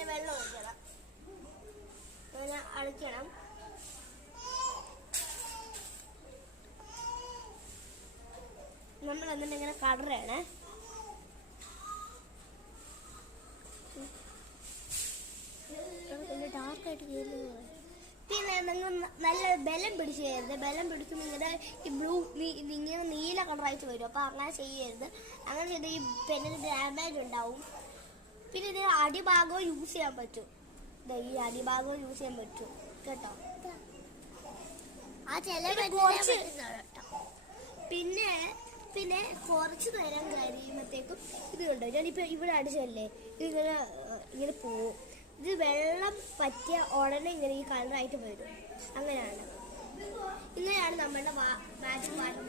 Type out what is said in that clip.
ഇങ്ങനെ വെള്ളം ഒഴിക്കണം, ഇങ്ങനെ അടിക്കണം. നമ്മൾ എന്നിട്ട് ഇങ്ങനെ കളറാണ്. ഡാർക്കായിട്ട് കയറുന്നത്. പിന്നെ നിങ്ങൾ നല്ല ബലം പിടിച്ച് ചെയ്യരുത്. ബലം പിടിച്ച് നിങ്ങളുടെ ഈ ബ്ലൂ ഇങ്ങനെ നീല കളറായിട്ട് വരും. അപ്പോൾ അങ്ങനെ ചെയ്യരുത്. അങ്ങനെ ചെയ്ത് ഈ പെന്നിന് ഡാമേജ് ഉണ്ടാവും. പിന്നെ ഇത് അടിഭാഗവും യൂസ് ചെയ്യാൻ പറ്റും. ഈ അടിഭാഗവും യൂസ് ചെയ്യാൻ പറ്റും കേട്ടോ. പിന്നെ പിന്നെ കുറച്ച് നേരം കഴിയുമ്പോഴത്തേക്കും ഇത് കണ്ടോ, ഞാനിപ്പോൾ ഇവിടെ അടിച്ചല്ലേ, ഇതിങ്ങനെ ഇങ്ങനെ പോവും. ഇത് വെള്ളം പറ്റിയ ഉടനെ ഇങ്ങനെ ഈ കളറായിട്ട് വരും. അങ്ങനെയാണ് നമ്മളുടെ മാജിക് വാട്ടർ.